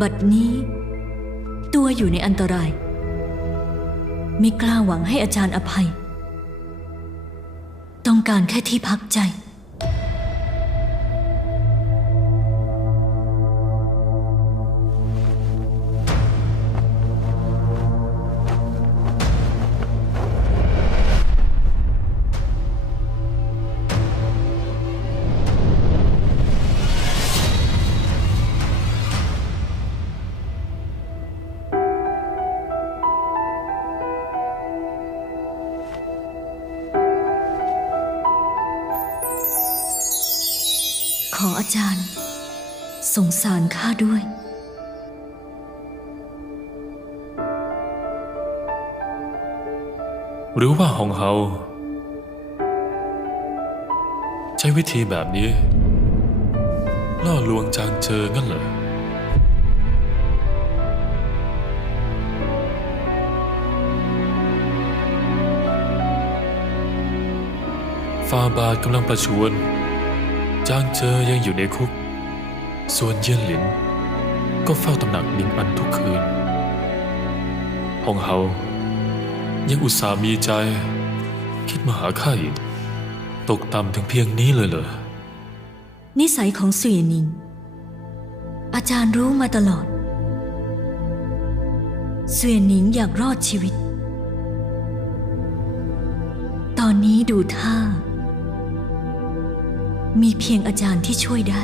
บัดนี้ ตัวอยู่ในอันตรายไม่กล้าหวังให้อาจารย์อภัย ต้องการแค่ที่พักใจ ขออาจารย์ สงสารข้าด้วยหรือว่าฮองเฮาใช้วิธีแบบนี้ ล่อลวงจางเจองั้นเหรอฟาบาทกำลังประชวน จางเจอยังอยู่ในคุก ส่วนเยี่ยนหลิน ก็เฝ้าตำหนักนิงอันทุกคืนฮองเฮายังอุตส่าห์มีใจ คิดมาหาข้าอีก ตกต่ำถึงเพียงนี้เลยเหรอ นิสัยของเสี่ยนิง อาจารย์รู้มาตลอด เสี่ยนิงอยากรอดชีวิต ตอนนี้ดูท่า มีเพียงอาจารย์ที่ช่วยได้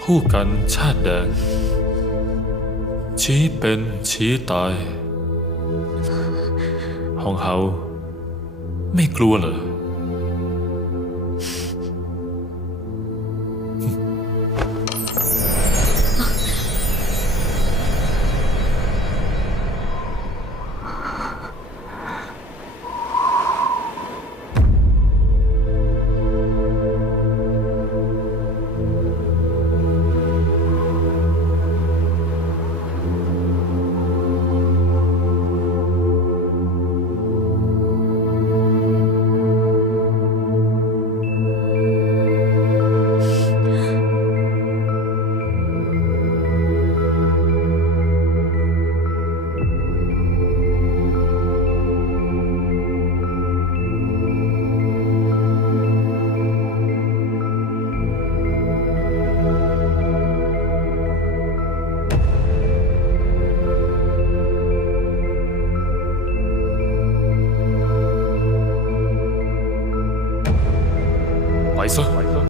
ผู้กันชาติแดง ชี้เป็นชี้ตายฮองเฮา ไม่กลัวเหรอ ไปซะ